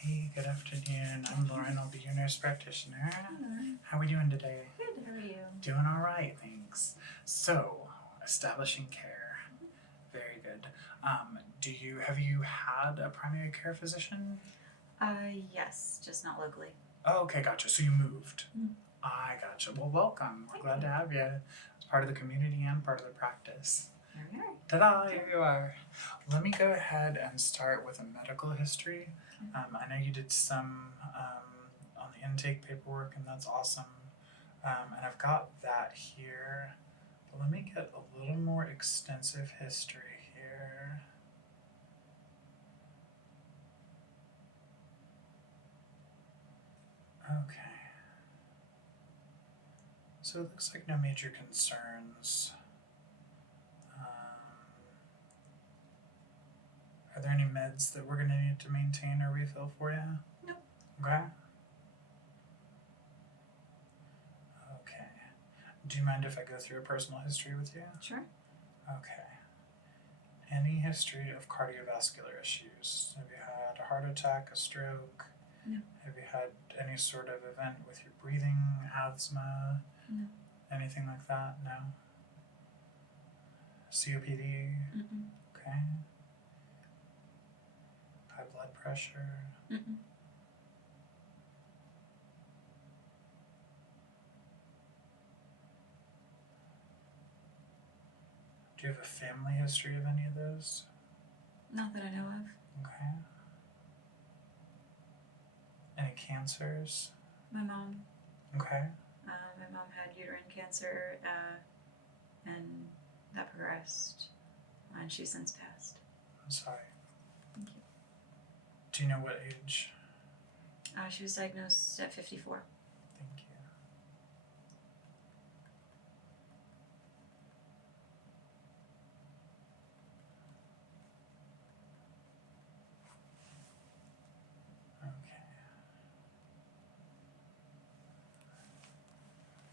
Hey, good afternoon. I'm Lauren. I'll be your nurse practitioner. Hello. How are we doing today? Good, how are you? Doing all right, thanks. So, establishing care. Very good. Have you had a primary care physician? Yes, just not locally. Oh, okay, gotcha. So you moved. Mm. I gotcha. Well, welcome. We're Thank glad you. to have you. It's part of the community and part of the practice. Here we are. Ta-da! Here you are. Let me go ahead and start with a medical history. I know you did some on the intake paperwork, and that's awesome. And I've got that here. But let me get a little more extensive history here. Okay. So it looks like no major concerns. Are there any meds that we're going to need to maintain or refill for you? Nope. Okay. Okay. Do you mind if I go through a personal history with you? Sure. Okay. Any history of cardiovascular issues? Have you had a heart attack, a stroke? No. Have you had any sort of event with your breathing, asthma? No. Anything like that? No. COPD? Mm-mm. Okay. High blood pressure? Mm-mm. Do you have a family history of any of those? Not that I know of. Okay. Any cancers? My mom. Okay. My mom had uterine cancer, and that progressed, and she's since passed. I'm sorry. Thank you. Do you know what age? She was diagnosed at 54. Thank you. Okay.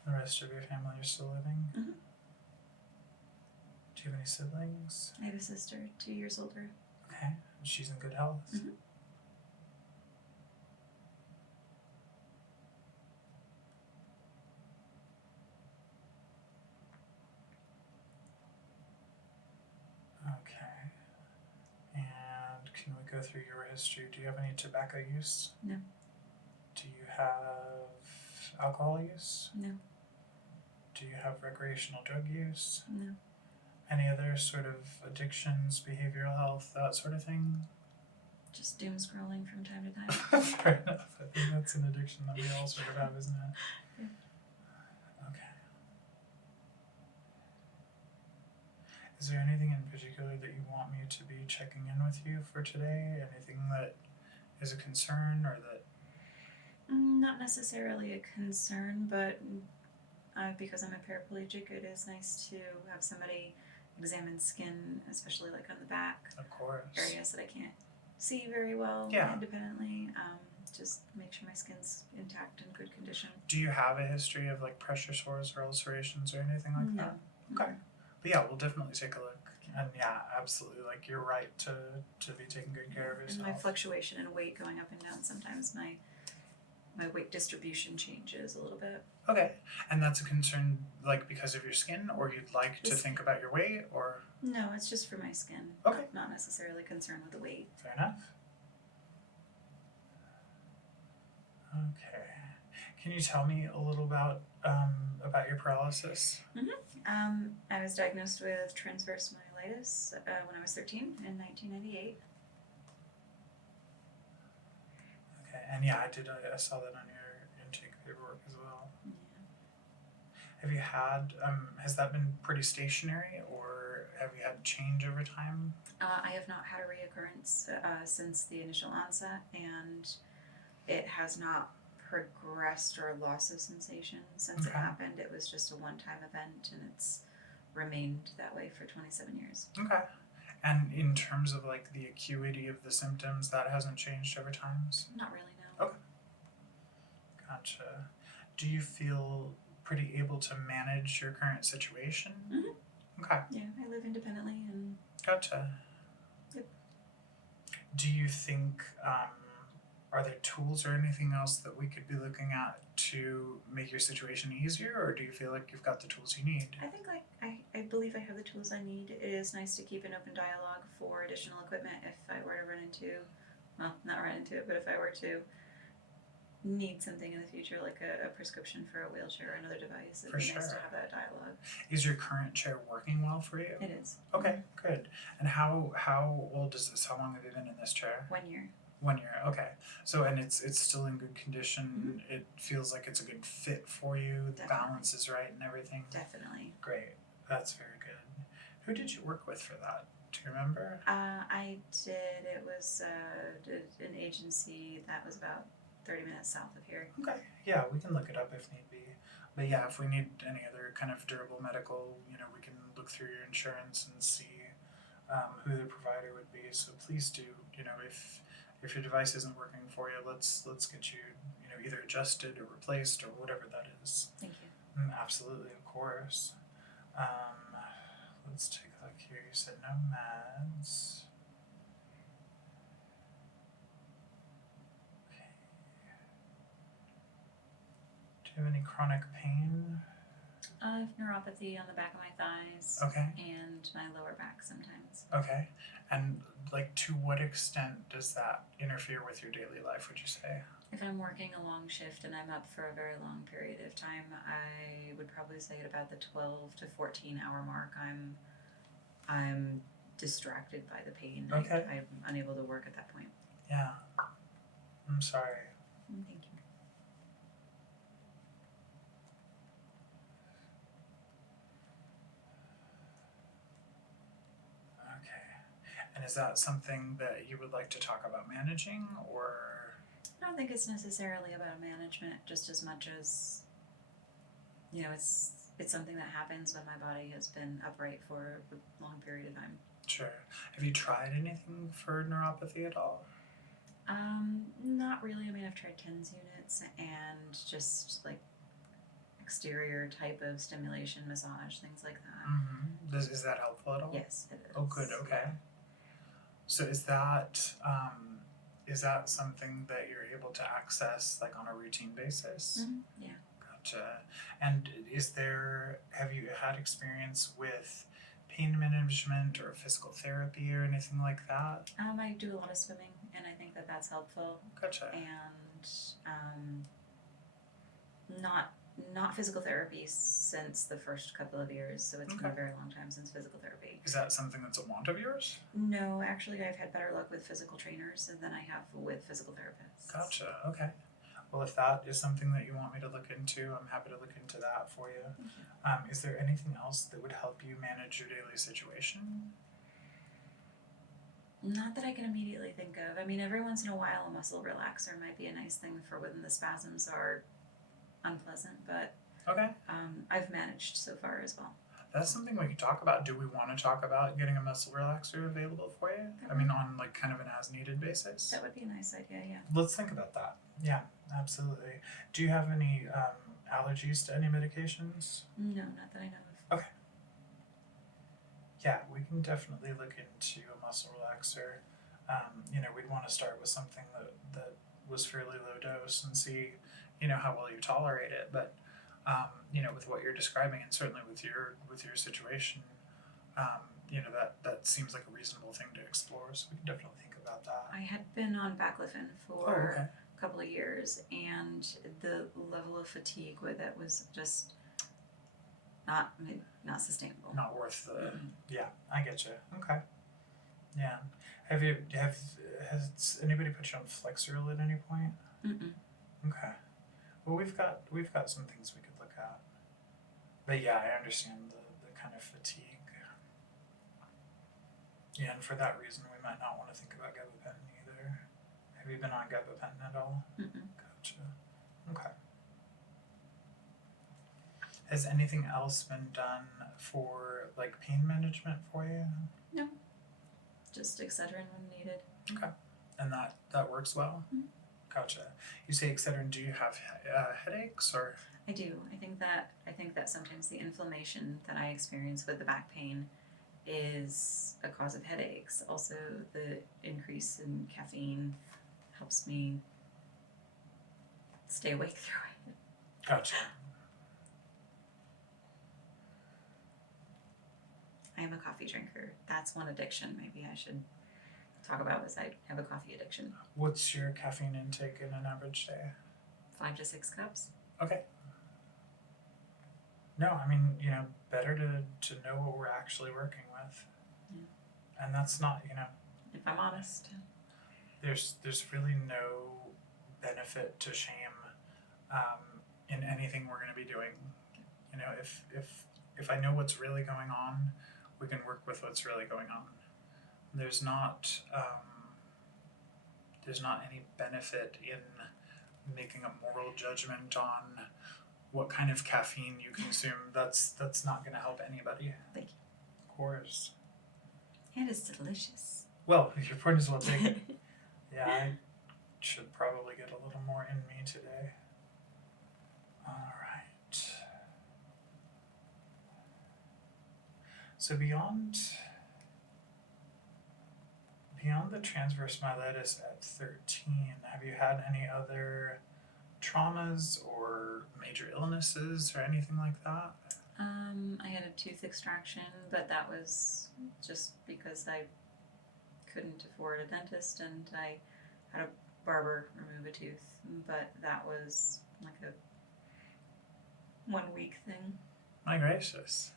The rest of your family are still living? Mm-hmm. Do you have any siblings? I have a sister, 2 years older. Okay. And she's in good health? Mm-hmm. Okay. And can we go through your history? Do you have any tobacco use? No. Do you have alcohol use? No. Do you have recreational drug use? No. Any other sort of addictions, behavioral health, that sort of thing? Just doom scrolling from time to time. Fair enough. I think that's an addiction that we all sort of have, isn't it? Yeah. Okay. Is there anything in particular that you want me to be checking in with you for today? Anything that is a concern or that... Not necessarily a concern, but because I'm a paraplegic, it is nice to have somebody examine skin, especially like on the back. Of course. Areas that I can't see very well independently. Just make sure my skin's intact and good condition. Do you have a history of like pressure sores or ulcerations or anything like No. that? Okay. But yeah, we'll definitely take a look. And yeah, absolutely. Like you're right to be taking good care of yourself. And my fluctuation in weight going up and down, sometimes my weight distribution changes a little bit. Okay. And that's a concern like because of your skin, or you'd like to think about your weight, or? No, it's just for my skin. Okay. Not necessarily concerned with the weight. Fair enough. Okay. Can you tell me a little about your paralysis? Mm-hmm. I was diagnosed with transverse myelitis when I was 13 in 1998. Okay. And yeah, I saw that on your intake paperwork as well. Yeah. Have you had, has that been pretty stationary, or have you had change over time? I have not had a reoccurrence since the initial onset, and it has not progressed or loss of sensation since it happened. It was just a one-time event, and it's remained that way for 27 years. Okay. And in terms of like the acuity of the symptoms, that hasn't changed over time? Not really, no. Okay. Gotcha. Do you feel pretty able to manage your current situation? Mm-hmm. Okay. Yeah, I live independently and... Gotcha. Yep. Do you think, Are there tools or anything else that we could be looking at to make your situation easier, or do you feel like you've got the tools you need? I think I believe I have the tools I need. It is nice to keep an open dialogue for additional equipment if I were to run into, well, not run into it, but if I were to need something in the future, like a prescription for a wheelchair or another device, it'd For be nice to sure. have that dialogue. Is your current chair working well for you? It is. Okay, good. And how old is this? How long have you been in this chair? 1 year. 1 year. Okay. So and it's still in good condition. It feels like it's a good fit for you. The Definitely. balance is right and everything. Definitely. Great. That's very good. Who did you work with for that? Do you remember? I did. It was an agency that was about 30 minutes south of here. Okay. Yeah, we can look it up if need be. But yeah, if we need any other kind of durable medical, we can look through your insurance and see who the provider would be. So please do, if your device isn't working for you, let's get you, either adjusted or replaced or whatever that is. Thank you. Absolutely, of course. Let's take a look here. You said no meds. Okay. Do you have any chronic pain? I have neuropathy on the back of my thighs. Okay. And my lower back sometimes. Okay. And to what extent does that interfere with your daily life, would you say? If I'm working a long shift and I'm up for a very long period of time, I would probably say at about the 12 to 14 hour mark, I'm distracted by the pain. Okay. I'm unable to work at that point. Yeah. I'm sorry. Thank you. And is that something that you would like to talk about managing, or? I don't think it's necessarily about management, just as much as, it's something that happens when my body has been upright for a long period of time. Sure. Have you tried anything for neuropathy at all? Not really. I mean, I've tried TENS units and just like exterior type of stimulation, massage, things like that. Mm-hmm. Is that helpful at all? Yes, it is. Oh, good. Okay. So is that something that you're able to access on a routine basis? Mm-hmm. Yeah. Gotcha. And have you had experience with pain management or physical therapy or anything like that? I do a lot of swimming, and I think that that's helpful. Gotcha. And not physical therapy since the first couple of years, so it's been a very long time since physical therapy. Is that something that's a want of yours? No, actually, I've had better luck with physical trainers than I have with physical therapists. Gotcha. Okay. Well, if that is something that you want me to look into, I'm happy to look into that for you. Thank you. Is there anything else that would help you manage your daily situation? Not that I can immediately think of. I mean, every once in a while, a muscle relaxer might be a nice thing for when the spasms are unpleasant, but Okay. I've managed so far as well. That's something we could talk about. Do we want to talk about getting a muscle relaxer available for you? I mean, on kind of an as-needed basis? That would be a nice idea, yeah. Let's think about that. Yeah, absolutely. Do you have any allergies to any medications? No, not that I know of. Yeah, we can definitely look into a muscle relaxer. We'd want to start with something that was fairly low dose and see, how well you tolerate it. But, with what you're describing, and certainly with your situation, that seems like a reasonable thing to explore. So we can definitely think about that. I had been on baclofen for a couple of years, and the level of fatigue with it was just not sustainable. Not worth the. Mm-hmm. Yeah, I get you. Okay. Yeah. Has anybody put you on Flexeril at any point? Mm-mm. Okay. Well, we've got some things we could look at. But yeah, I understand the kind of fatigue. Yeah, and for that reason, we might not want to think about gabapentin either. Have you been on gabapentin at all? Mm-mm. Gotcha. Okay. Has anything else been done for pain management for you? No. Just Excedrin when needed. Okay. And that works well? Mm-hmm. Gotcha. You say Excedrin, do you have headaches or? I do. I think that sometimes the inflammation that I experience with the back pain is a cause of headaches. Also, the increase in caffeine helps me stay awake through it. Gotcha. I am a coffee drinker. That's one addiction maybe I should talk about is I have a coffee addiction. What's your caffeine intake in an average day? 5 to 6 cups. Okay. No, I mean, better to know what we're actually working with. And that's not, If I'm honest. there's really no benefit to shame in anything we're going to be doing. If I know what's really going on, we can work with what's really going on. There's not any benefit in making a moral judgment on what kind of caffeine you consume. That's not going to help anybody. Thank you. Of course. And it's delicious. Well, your point is well taken. Yeah, I should probably get a little more in me today. All right. So beyond the transverse myelitis at 13, have you had any other traumas or major illnesses or anything like that? I had a tooth extraction, but that was just because I couldn't afford a dentist and I had a barber remove a tooth, but that was like a 1 week thing. My gracious.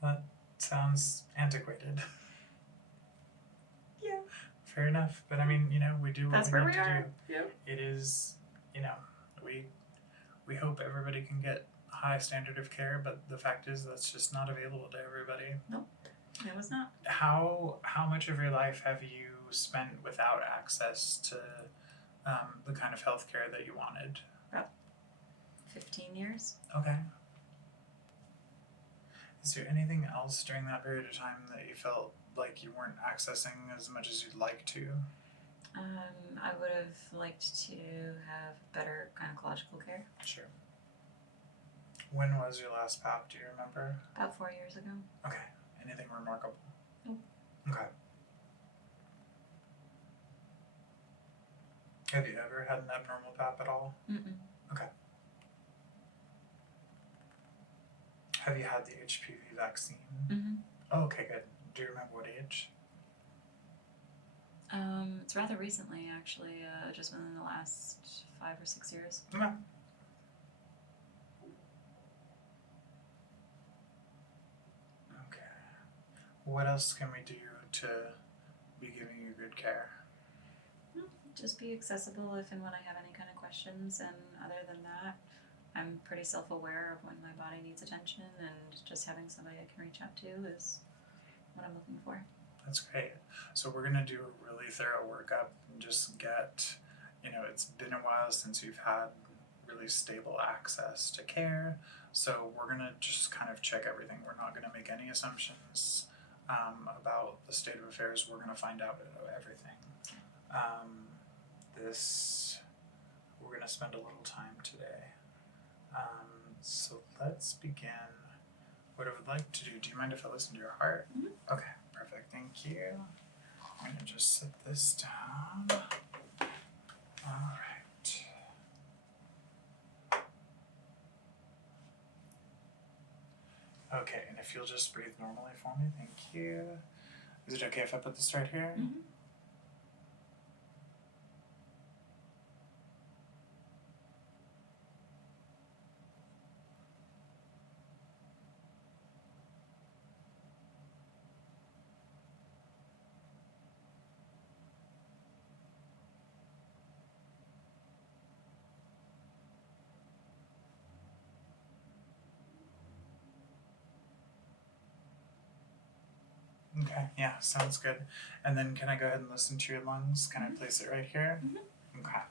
That sounds antiquated. Yeah. Fair enough. But I mean, we do what That's we where need we to are. do. Yep. It is, we hope everybody can get a high standard of care, but the fact is that's just not available to everybody. Nope. It was not. How much of your life have you spent without access to the kind of healthcare that you wanted? About 15 years. Okay. Is there anything else during that period of time that you felt like you weren't accessing as much as you'd like to? I would have liked to have better gynecological care. Sure. When was your last PAP? Do you remember? About 4 years ago. Okay. Anything remarkable? Nope. Okay. Have you ever had an abnormal PAP at all? Mm-mm. Okay. Have you had the HPV vaccine? Mm-hmm. Oh, okay, good. Do you remember what age? It's rather recently, actually, just within the last 5 or 6 years. Okay. Okay. What else can we do to be giving you good care? Just be accessible if and when I have any kind of questions, and other than that, I'm pretty self-aware of when my body needs attention, and just having somebody I can reach out to is what I'm looking for. That's great. So we're going to do a really thorough workup and just get, it's been a while since you've had really stable access to care. So we're going to just kind of check everything. We're not going to make any assumptions about the state of affairs. We're going to find out everything. We're going to spend a little time today. So let's begin. What I would like to do you mind if I listen to your heart? Mm-hmm. Okay, perfect, thank you. I'm going to just set this down. Alright. Okay, and if you'll just breathe normally for me, thank you. Is it okay if I put this right here? Mm-hmm. Okay, yeah, sounds good. And then can I go ahead and listen to your lungs? Can I place it right here? Mm-hmm. Okay.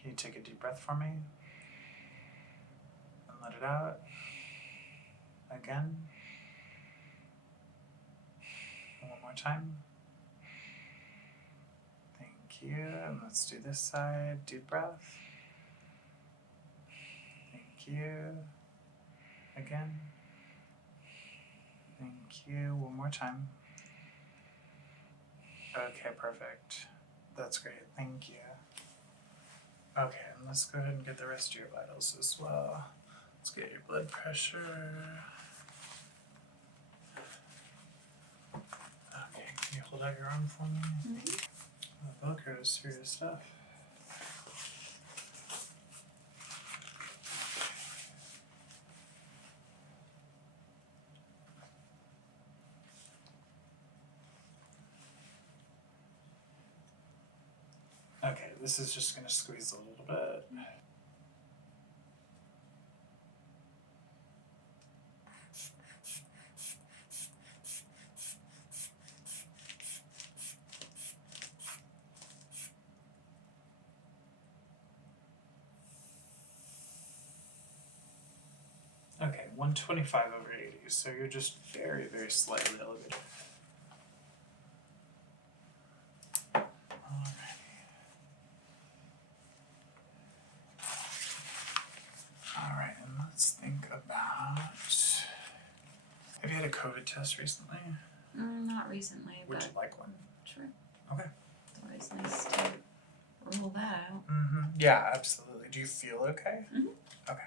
Can you take a deep breath for me? And let it out. Again. One more time. Thank you. And let's do this side. Deep breath. Thank you. Again. Thank you. One more time. Okay, perfect. That's great. Thank you. Okay, and let's go ahead and get the rest of your vitals as well. Let's get your blood pressure. Okay, can you hold out your arm for me? Mm-hmm. Velcro is serious stuff. Okay, this is just going to squeeze a little bit. Okay, 125/80, so you're just very, very slightly elevated. Alright, and let's think about... Have you had a COVID test recently? Not recently, Would but you like one? sure. Okay. It's always nice to rule that out. Yeah, absolutely. Do you feel okay? Okay.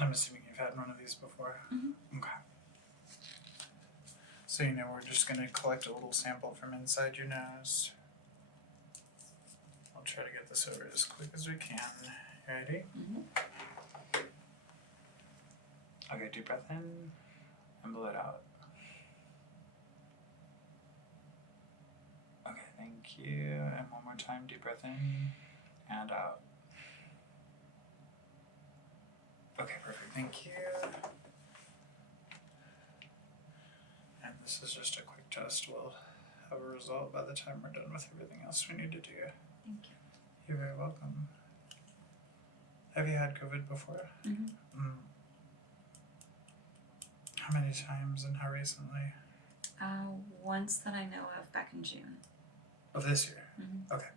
I'm assuming you've had one of these before? Okay. So we're just going to collect a little sample from inside your nose. I'll try to get this over as quick as we can. You ready? Okay, deep breath in and blow it out. Okay, thank you. And one more time, deep breath in and out. Okay, perfect. Thank you. And this is just a quick test. We'll have a result by the time we're done with everything else we need to do. Thank you. You're very welcome. Have you had COVID before? How many times and how recently? Once that I know of, back in June. Of this year? Okay.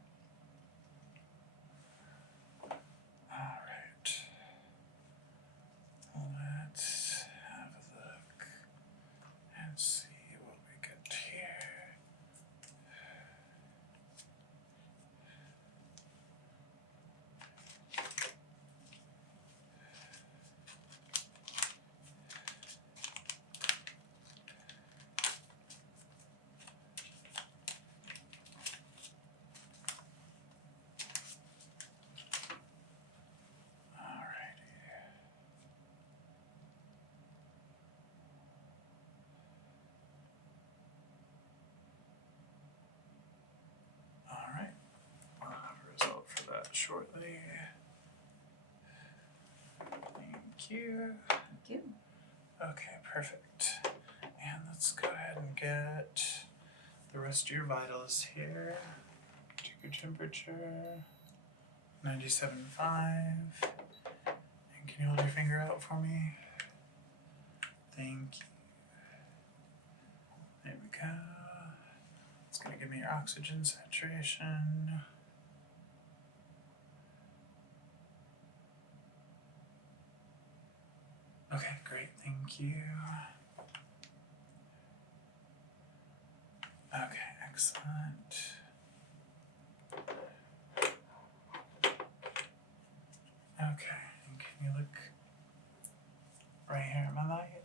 Alright. Let's have a look and see what we get here. Alright. I'll have a result for that shortly. Thank you. Thank you. Okay, perfect. And let's go ahead and get the rest of your vitals here. Check your temperature. 97.5. And can you hold your finger out for me? Thank you. There we go. It's gonna give me your oxygen saturation. Okay, great, thank you. Okay, excellent. Okay, and can you look right here at my light?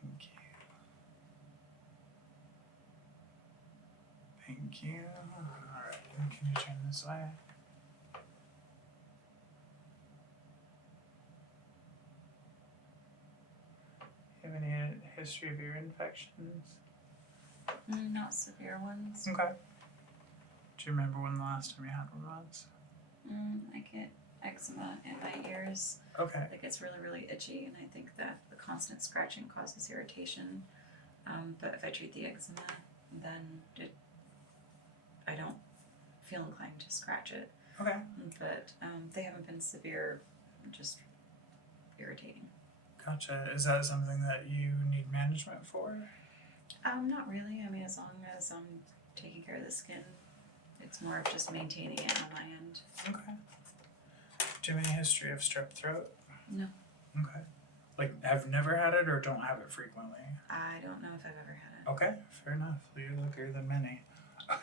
Thank you. Thank you. Alright, and can you turn this way? Have any history of ear infections? Not severe ones. Okay. Do you remember when the last time you had one was? I get eczema in my ears. Okay. It gets really, really itchy, and I think that the constant scratching causes irritation. But if I treat the eczema, then I don't feel inclined to scratch it. Okay. But they haven't been severe, just irritating. Gotcha. Is that something that you need management for? Not really. I mean, as long as I'm taking care of the skin, it's more of just maintaining it on my end. Okay. Do you have any history of strep throat? No. Okay. Like, have never had it or don't have it frequently? I don't know if I've ever had it. Okay, fair enough. You're luckier than many.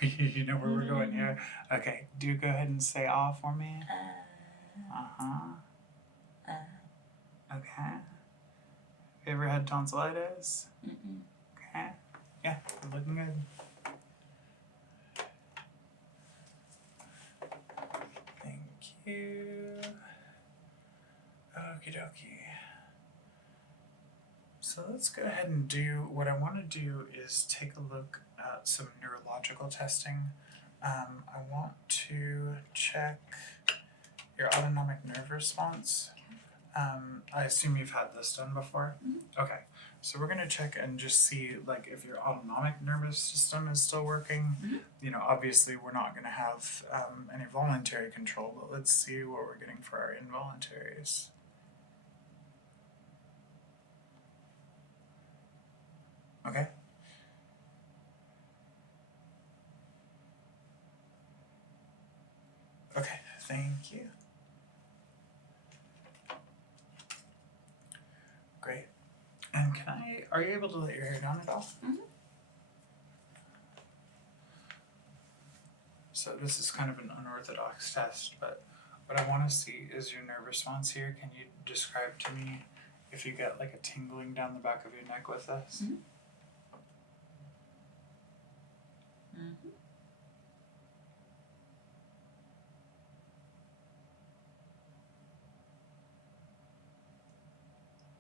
You know where we're going here. Okay, do go ahead and say "ah" for me. Okay. Have you ever had tonsillitis? Mm-mm. Okay. Yeah, you're looking good. Thank you. Okie dokie. So let's go ahead and do what I want to do is take a look at some neurological testing. I want to check your autonomic nerve response. I assume you've had this done before? Mm-hmm. Okay, so we're gonna check and just see like if your autonomic nervous system is still working. Mm-hmm. You know, obviously we're not gonna have any voluntary control, but let's see what we're getting for our involuntaries. Okay. Okay, thank you. Great. And are you able to let your hair down at all? Mm-hmm. So this is kind of an unorthodox test, but what I want to see is your nerve response here. Can you describe to me if you get like a tingling down the back of your neck with this? Mm-hmm. Mm-hmm.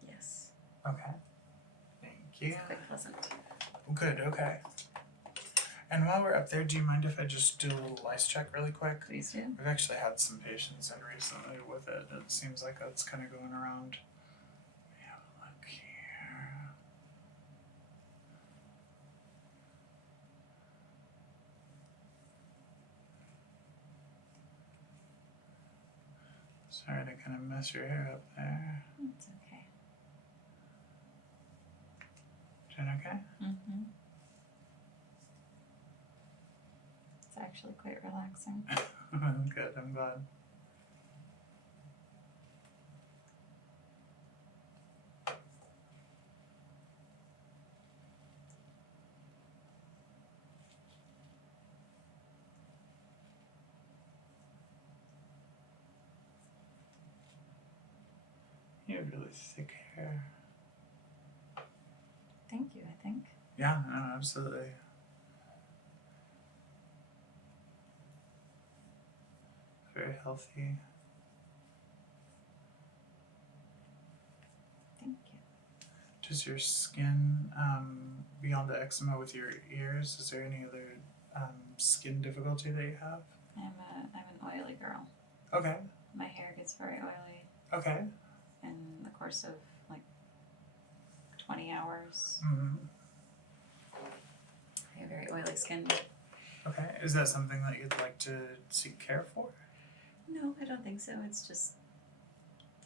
Yes. Okay. Thank you. It's quite pleasant. Good, okay. And while we're up there, do you mind if I just do a little lice check really quick? Please do. We've actually had some patients in recently with it. It seems like it's kind of going around. Let me have a look here. Sorry to kind of mess your hair up there. It's okay. Doing okay? Mm-hmm. It's actually quite relaxing. Good, I'm glad. You have really thick hair. Thank you, I think. Yeah, no, absolutely. Very healthy. Thank you. Does your skin, beyond the eczema with your ears, is there any other skin difficulty that you have? I'm an oily girl. Okay, My hair gets very oily okay. in the course of like 20 hours. Mm-hmm. I have very oily skin. Okay, is that something that you'd like to seek care for? No, I don't think so. It's just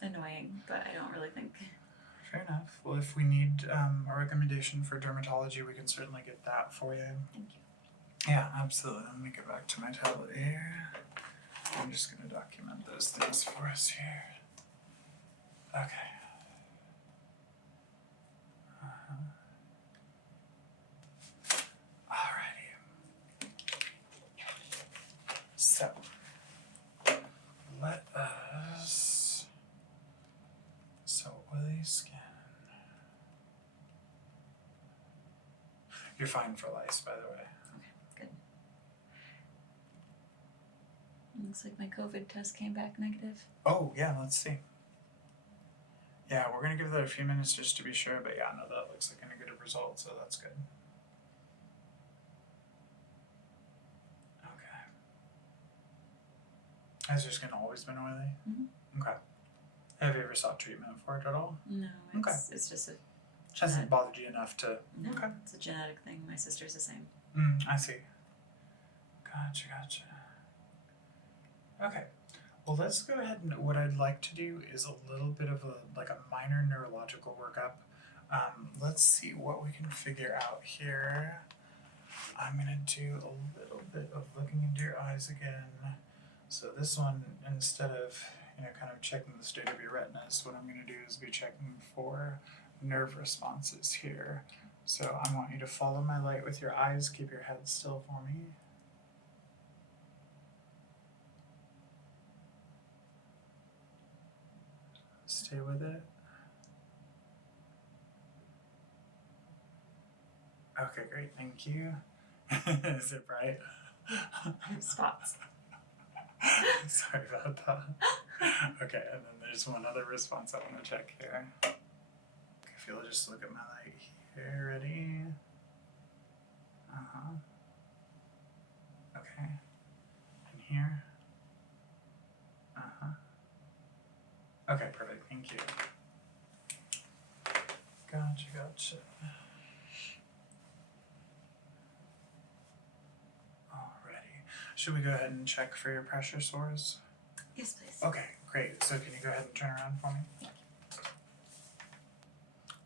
annoying, but I don't really think. Fair enough. Well, if we need a recommendation for dermatology, we can certainly get that for you. Thank you. Yeah, absolutely. Let me get back to my tablet here. I'm just going to document those things for us here. Okay. Alrighty. So, let us. So, oily skin. You're fine for lice, by the way. Good. Looks like my COVID test came back negative. Oh, yeah, let's see. Yeah, we're going to give that a few minutes just to be sure, but yeah, no, that looks like a negative result, so that's good. Okay. Has your skin always been oily? Mm-hmm. Okay. Have you ever sought treatment for it at all? No, Okay. it's just a Hasn't bothered you enough to... no. Okay. It's a genetic thing. My sister's the same. I see. Gotcha. Okay. Well, let's go ahead and what I'd like to do is a little bit of a minor neurological workup. Let's see what we can figure out here. I'm gonna do a little bit of looking into your eyes again. So this one, instead of kind of checking the state of your retinas, what I'm gonna do is be checking for nerve responses here. So I want you to follow my light with your eyes. Keep your head still for me. Stay with it. Okay, great, thank you. Is it bright? Spots. Sorry about that. Okay, and then there's one other response I want to check here. Okay, if you'll just look at my light here, ready? Okay. And here? Okay, perfect, thank you. Gotcha. Alrighty. Should we go ahead and check for your pressure sores? Yes, please. Okay, great. So can you go ahead and turn around for me?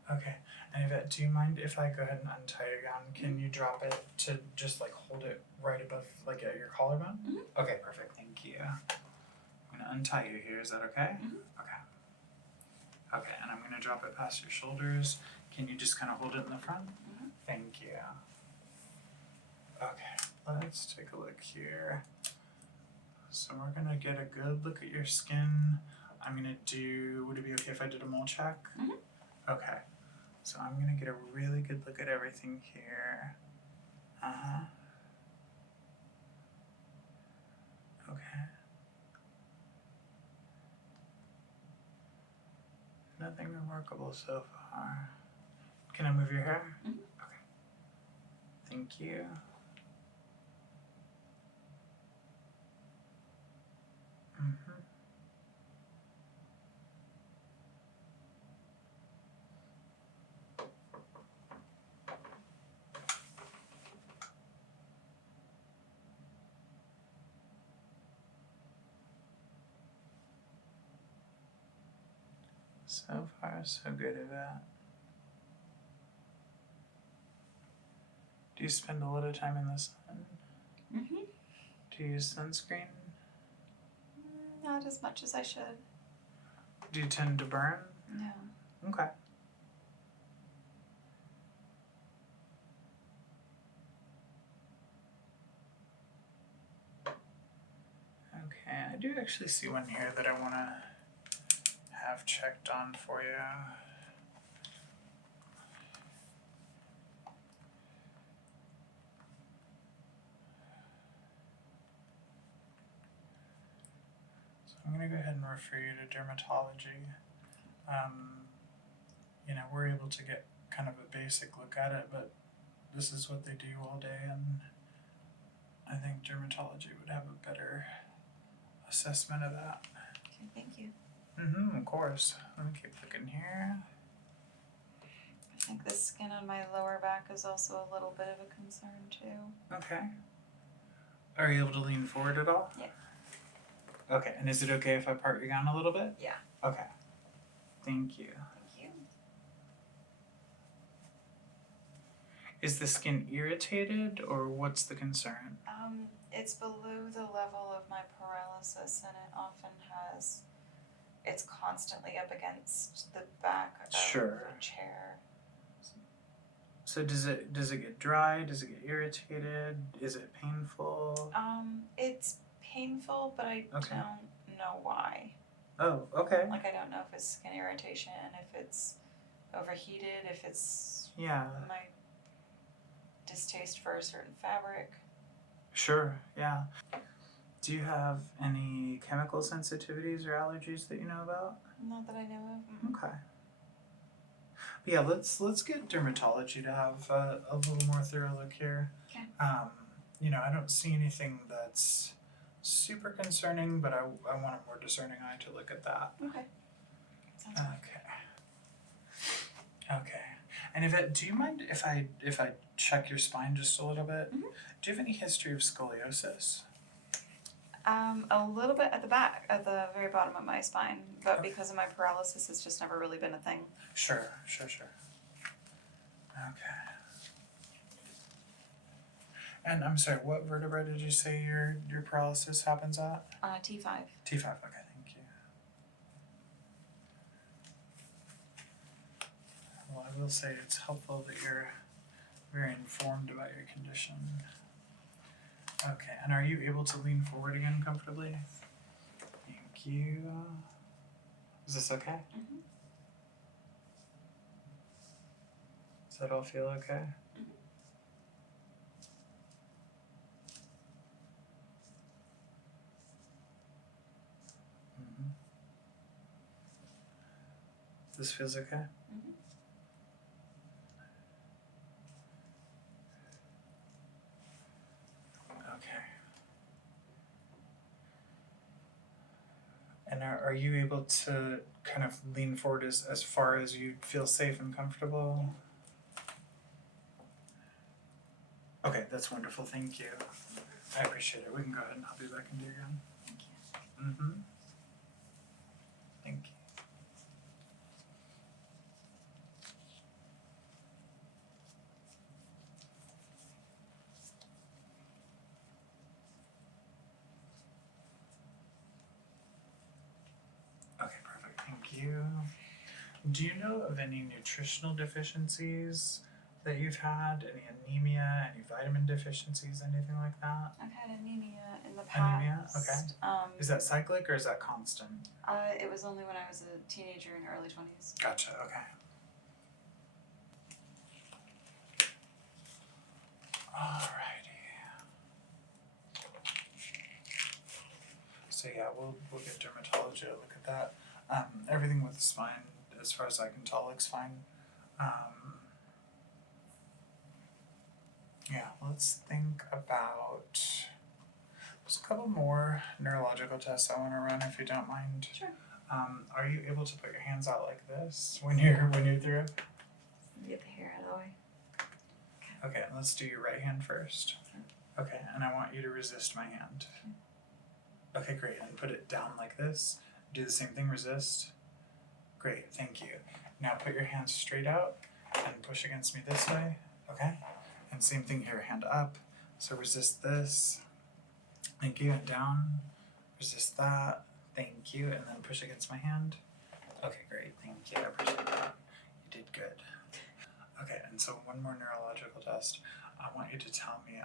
Okay. And Yvette, do you mind if I go ahead and untie your gown? Can you drop it to just hold it right above at your collarbone? Mm-hmm. Okay, perfect. Thank you. I'm gonna untie you here. Is that okay? Mm-hmm. Okay. Okay, and I'm gonna drop it past your shoulders. Can you just kind of hold it in the front? Mm-hmm. Thank you. Okay, let's take a look here. So we're gonna get a good look at your skin. I'm gonna do, would it be okay if I did a mole check? Mm-hmm. Okay, so I'm gonna get a really good look at everything here. Okay. Nothing remarkable so far. Can I move your hair? Mm-hmm. Okay. Thank you. So far, so good at that. Do you spend a lot of time in the sun? Mm-hmm. Do you use sunscreen? Not as much as I should. Do you tend to burn? No. Okay. Okay, I do actually see one here that I want to have checked on for you. So I'm going to go ahead and refer you to dermatology. We're able to get kind of a basic look at it, but this is what they do all day, and I think dermatology would have a better assessment of that. Okay, thank you. Of course. Let me keep looking here. I think the skin on my lower back is also a little bit of a concern too. Okay. Are you able to lean forward at all? Yeah. Okay, and is it okay if I part your gown a little bit? Yeah. Okay. Thank you. Thank you. Is the skin irritated, or what's the concern? It's below the level of my paralysis, and it often it's constantly up against the back of Sure. the chair. So does it get dry? Does it get irritated? Is it painful? It's painful, but I Okay. don't know why. Oh, okay. I don't know if it's skin irritation, if it's overheated, if it's Yeah. my distaste for a certain fabric. Sure, yeah. Do you have any chemical sensitivities or allergies that you know about? Not that I know of. Okay. But yeah, let's get dermatology to have a little more thorough look here. Okay. I don't see anything that's super concerning, but I want a more discerning eye to look at that. Okay. Sounds good. Okay. And Yvette, do you mind if I check your spine just a little bit? Mm-hmm. Do you have any history of scoliosis? A little bit at the back, at the very bottom of my spine, but Okay. because of my paralysis, it's just never really been a thing. Sure. Okay. And I'm sorry, what vertebra did you say your paralysis happens at? T5. T5. Okay, thank you. Well, I will say it's helpful that you're very informed about your condition. Okay, and are you able to lean forward again comfortably? Thank you. Is this okay? Mhm. Does that all feel okay? Mm-hmm. This feels okay? Mhm. Okay. And are you able to kind of lean forward as far as you feel safe and comfortable? Okay, that's wonderful. Thank you. I appreciate it. We can go ahead and I'll be back into your gun. Thank you. Mm-hmm. Thank you. Okay, perfect. Thank you. Do you know of any nutritional deficiencies that you've had? Any anemia, any vitamin deficiencies, anything like that? I've had anemia in the Anemia? past. Is that cyclic or is that constant? It was only when I was a teenager in early 20s. Gotcha, okay. Alrighty. So yeah, we'll get dermatology to look at that. Everything with the spine, as far as I can tell, looks fine. Yeah, let's think about. There's a couple more neurological tests I want to run, if you don't mind. Sure. Are you able to put your hands out like this when you're through? Get the hair out of the way. Okay, let's do your right hand first. Okay, and I want you to resist my hand. Okay, great. And put it down like this. Do the same thing, resist. Great, thank you. Now put your hands straight out and push against me this way. Okay? And same thing here, hand up. So resist this. Thank you. And down. Resist that. Thank you. And then push against my hand. Okay, great. Thank you. I appreciate that. You did good. Okay, and so one more neurological test. I want you to tell me,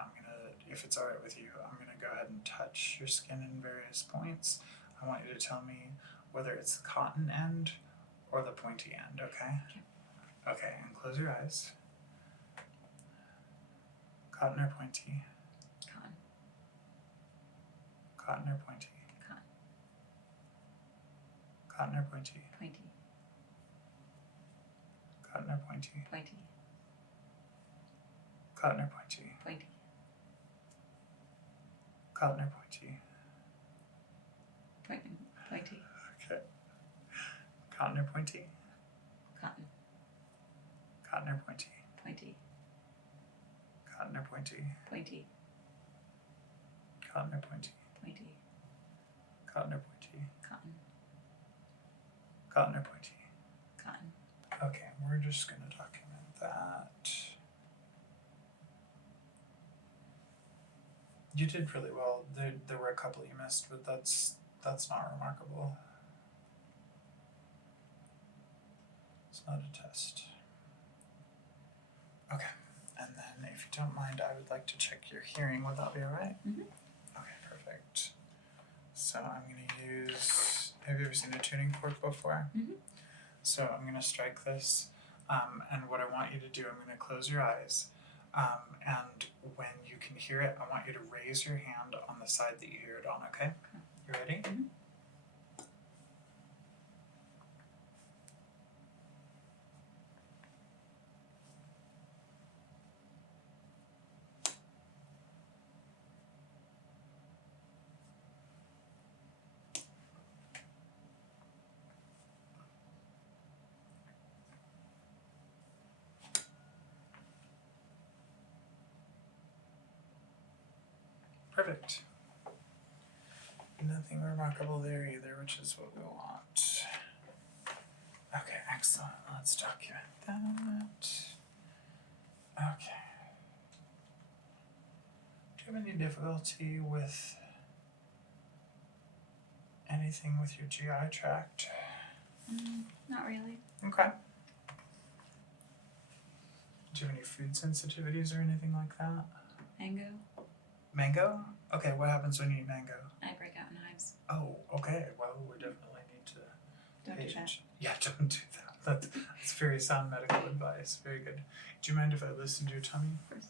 if it's alright with you, I'm gonna go ahead and touch your skin in various points. I want you to tell me whether it's the cotton end or the pointy end, okay? Okay, and close your eyes. Cotton or pointy? Cotton. Cotton or pointy? Cotton. Cotton or pointy? Pointy. Cotton or pointy? Pointy. Cotton or pointy? Pointy. Cotton or pointy? Pointy. Pointy. Okay. Cotton or pointy? Cotton. Cotton or pointy? Pointy. Cotton or pointy? Pointy. Cotton or pointy? Pointy. Cotton or pointy? Cotton. Cotton or pointy? Cotton. Okay, we're just gonna document that. You did really well. There were a couple you missed, but that's not remarkable. It's not a test. Okay, and then if you don't mind, I would like to check your hearing. Would that be alright? Mhm. Okay, perfect. So I'm gonna use. Have you ever seen a tuning fork before? Mhm. So I'm gonna strike this, and what I want you to do, I'm gonna close your eyes, and when you can hear it, I want you to raise your hand on the side that you hear it on. Okay? You ready? Mhm. Perfect. Nothing remarkable there either, which is what we want. Okay, excellent. Let's document that. Okay. Do you have any difficulty with anything with your GI tract? Not really. Okay. Do you have any food sensitivities or anything like that? Mango. Mango? Okay, what happens when you eat mango? I break out in hives. Oh, okay. Well, we definitely need to Don't pay do that. attention. Yeah, don't do that. That's very sound medical advice. Very good. Do you mind if I listen to your tummy? Of course.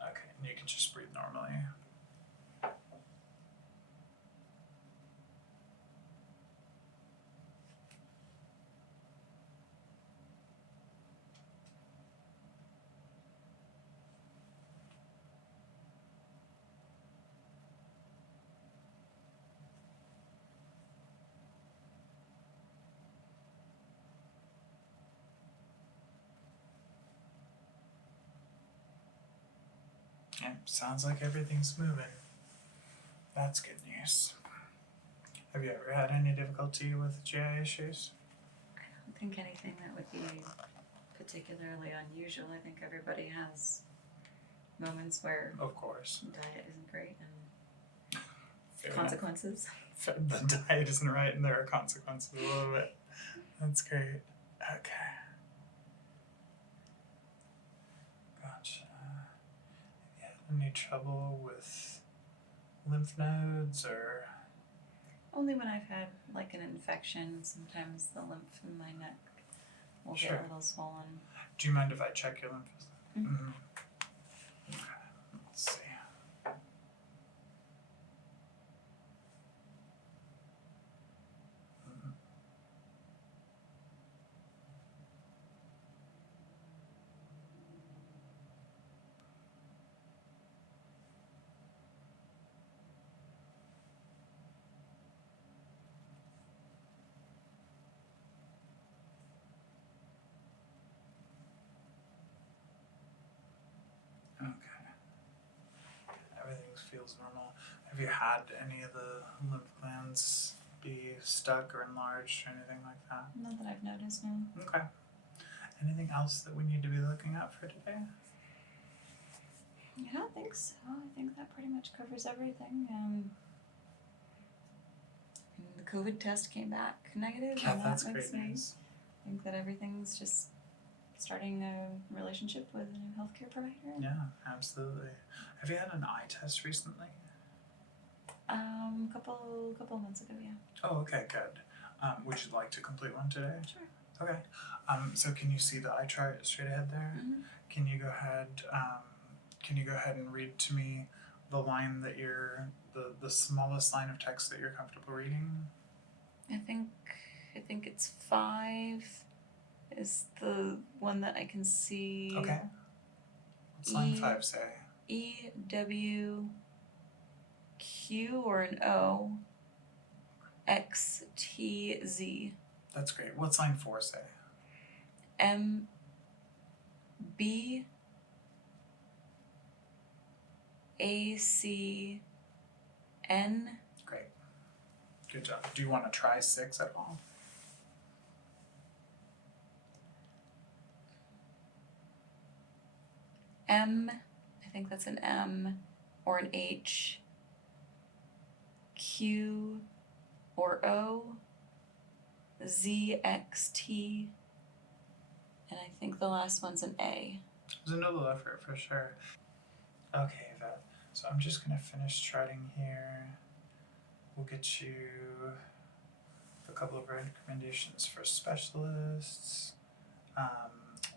Okay, and you can just breathe normally. Yeah, sounds like everything's moving. That's good news. Have you ever had any difficulty with GI issues? I don't think anything that would be particularly unusual. I think everybody has moments where Of course. diet isn't great and Fair consequences. enough. The diet isn't right and there are consequences a little bit. That's great. Okay. Gotcha. Have you had any trouble with lymph nodes or? Only when I've had like an infection, sometimes the lymph in my neck will Sure. get a little swollen. Do you mind if I check your lymph? Mhm. Mm-hmm. Okay, let's see. Mhm. Okay. Everything feels normal. Have you had any of the lymph glands be stuck or enlarged or anything like that? Not that I've noticed, no. Okay. Anything else that we need to be looking at for today? I don't think so. I think that pretty much covers everything. The COVID test came back negative, Yeah, and that that's makes great me news. think that everything's just starting a relationship with a new healthcare provider. Yeah, absolutely. Have you had an eye test recently? Couple months ago, yeah. Oh, okay, good. Would you like to complete one today? Sure. Okay. So can you see the eye chart straight ahead there? Mm-hmm. Can you go ahead and read to me the line that you're the smallest line of text that you're comfortable reading? I think it's 5 is the one that I can see. Okay. What's line 5 say? EWQ or an O XTZ. That's great. What's line 4 say? MB ACN. Great. Good job. Do you want to try 6 at all? M, I think that's an M or an H. Q or O. ZXT. And I think the last one's an A. It was a noble effort for sure. Okay, Yvette. So I'm just gonna finish charting here. We'll get you a couple of recommendations for specialists.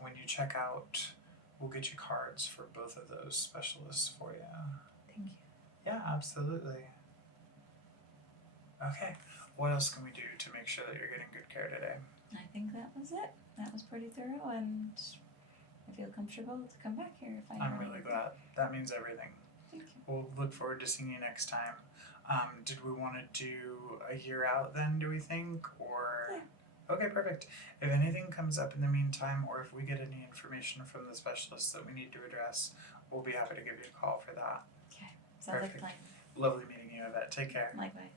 When you check out, we'll get you cards for both of those specialists for you. Thank you. Yeah, absolutely. Okay, what else can we do to make sure that you're getting good care today? I think that was it. That was pretty thorough, and I feel comfortable to come back here if I I'm need really anything. glad. That means everything. Thank you. We'll look forward to seeing you next time. Did we want to do a year out then, do we think? Or Yeah. Okay, perfect. If anything comes up in the meantime, or if we get any information from the specialists that we need to address, we'll be happy to give you a call for that. Okay. Sounds like a Perfect. plan. lovely meeting you, Yvette. Take care. Likewise.